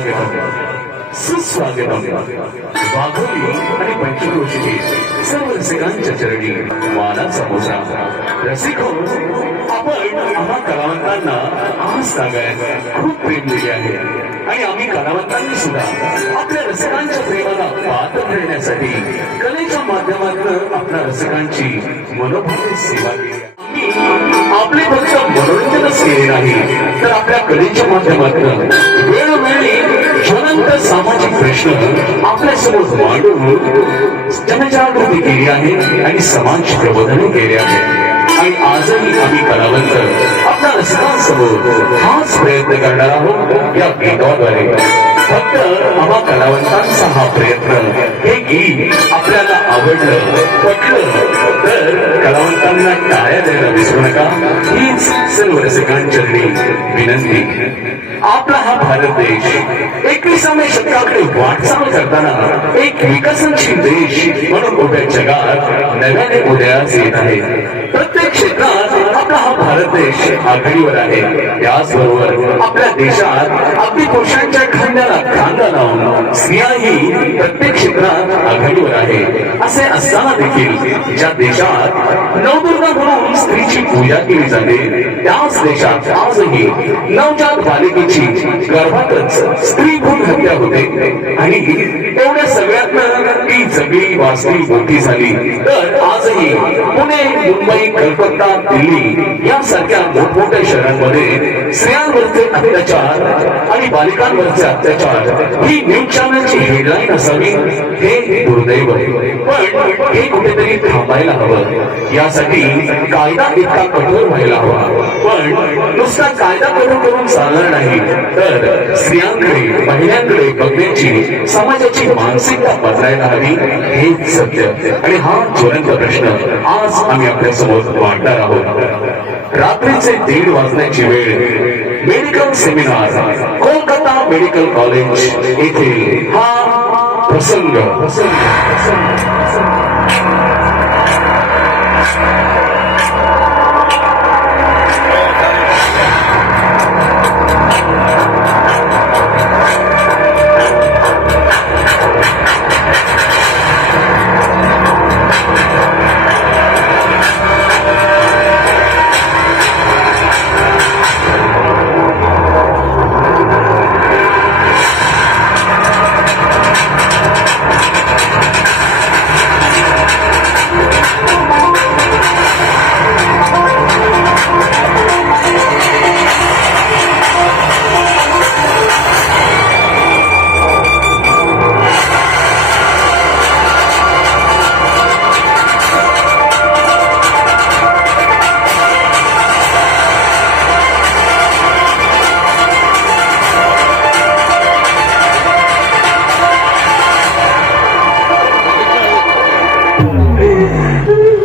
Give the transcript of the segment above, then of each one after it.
स्वागतम सुस्वागतम वाघोली आणि पंचक्रोशीची सर्व रसिकांच्या चरणी मानाचा मोजा रसिको आपण आम्हा कलावंतांना आज सांगायला खूप प्रेम दिले आहे आणि आम्ही कलावंतांनी सुद्धा आपल्या रसिकांच्या प्रेमाला पात्र ठरण्यासाठी कलेच्या माध्यमातून आपल्या रसिकांची मनोभावी सेवा केली आपले फक्त मनोरंजनच केले नाही तर आपल्या कलेच्या माध्यमातून वेळ छोटा सामाजिक प्रश्न आपल्यासमोर मांडून जनजागृती केली आहे आणि समाज प्रबोधन केले आहे. आणि आजही आम्ही कलावंत आपल्या रसिकांसमोर हाच प्रयत्न करणार आहोत या गीताद्वारे फक्त आम्हा कलावंतांचा हा प्रयत्न हे गीत आपल्याला आवडलं पटलं तर कलावंतांना टाळ्या द्यायला विसरू नका हीच सर्व रसिकांचरणी विनंती आपला हा भारत देश एकविसाव्या शतकाकडे वाटचाल करताना एक विकसनशील देश म्हणून उभ्या जगात नव्याने उदयास येत आहे. प्रत्येक क्षेत्रात भारत देश आघाडीवर आहे. त्याचबरोबर आपल्या देशात अगदी पुरुषांच्या खांद्याला खांदा लावून स्त्रियाही प्रत्येक क्षेत्रात आघाडीवर आहे. असे असताना देखील ज्या देशात नवदुर्गा म्हणून स्त्रीची पूजा केली जाते. त्याच देशात आजही नवजात बालिकेची गर्भातच स्त्री भूण हत्या होते. आणि तेवढ्या सगळ्यातनं ती जगली वाचली मोठी झाली. तर आजही पुणे मुंबई कलकत्ता दिल्ली यासारख्या मोठमोठ्या शहरांमध्ये स्त्रियांवरचे अत्याचार आणि बालिकांवरचे अत्याचार ही न्यूज चॅनलची हेडलाईन असावी हे दुर्दैव पण हे कुठेतरी थांबायला हवं. यासाठी कायदा इतका कठोर व्हायला हवा पण नुसता कायदा करून करून चालणार नाही. तर स्त्रियांकडे महिलांकडे बघण्याची समाजाची मानसिकता बदलायला हवी हेच सत्य. आणि हा ज्वलंत प्रश्न आज आम्ही आपल्यासमोर मांडणार आहोत. रात्रीचे दीड वाजण्याची वेळ. Medical seminar Kolkata medical college येथील हा प्रसंग प्रसंग प्रसंग. Oh, my God.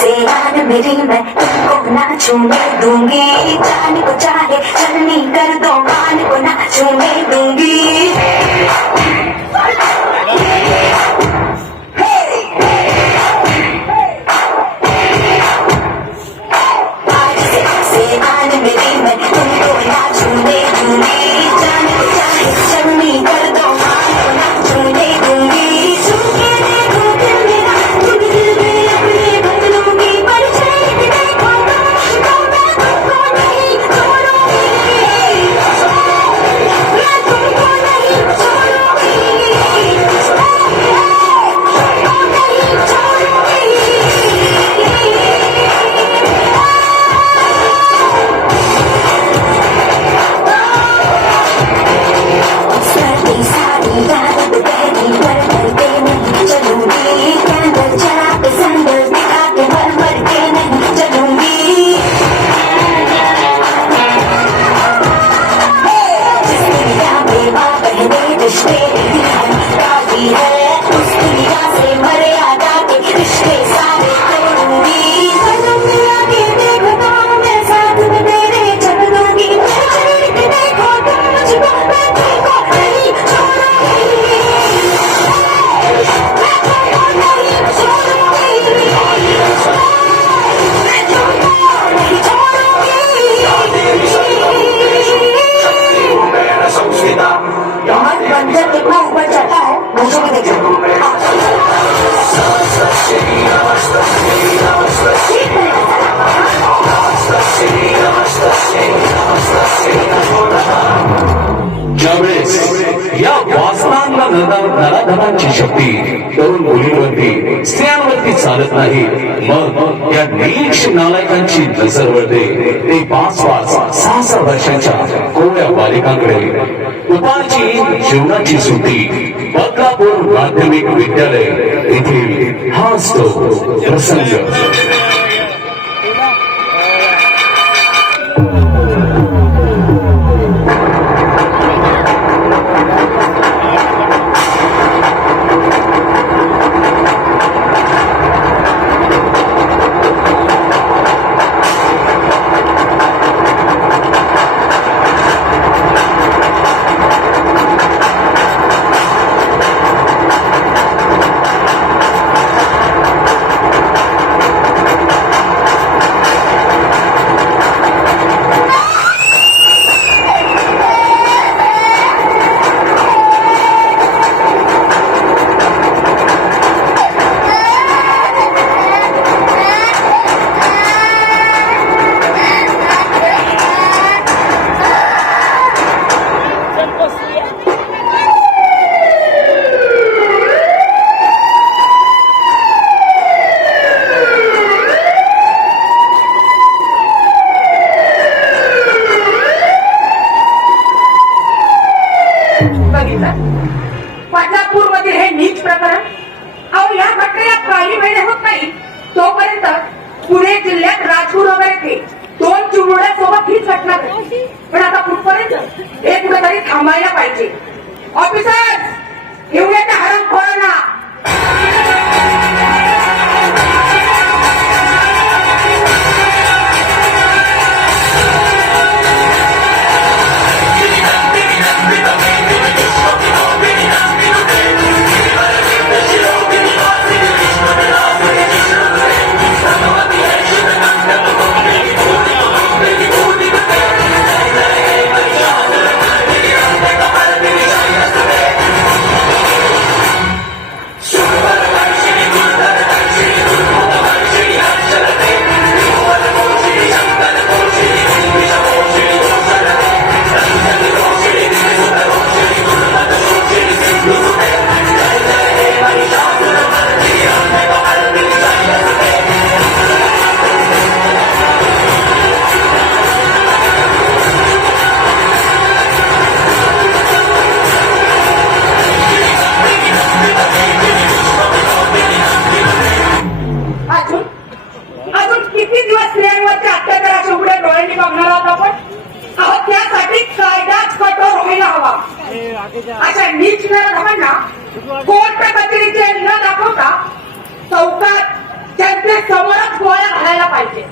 से अब मेरी मैं तुमको ना छूने दूँगी। जान को चाहे चलनी कर दो मान को ना छूने दूँगी। स्त्रियांवरती चालत नाही. मग या नीच नालायकांची नजर वळते. ते पाच पाच सहा सहा वर्षाच्या कोवळ्या बालिकांकडे. दुपारची जीवनाची सुट्टी. बदलापूर माध्यमिक विद्यालय. येथील हा असतो प्रसंग. बघितला? बदलापूर मधील हे नीच प्रकरण? अहो या घटनेला काही महिने होत नाही. तोपर्यंत पुणे जिल्ह्यात राजपूर वगैरे ते दोन चिमुड्यासोबत हीच घटना घडली. पण आता कुठपर्यंत? हे कुठेतरी थांबायला पाहिजे. ऑफिसर्स एवढ्या येते हरण खोरांना किती दिवस स्त्रियांवरच्या अत्याचाराचे उघडे डोळ्यांनी बघणार आहोत आपण? अहो त्यासाठी कायदाच कठोर व्हायला हवा. अशा नीच नराधमांना कोर्ट कचेरीचे न दाखवता चौकात त्यांचे समोरच गोळ्या घालायला पाहिजे.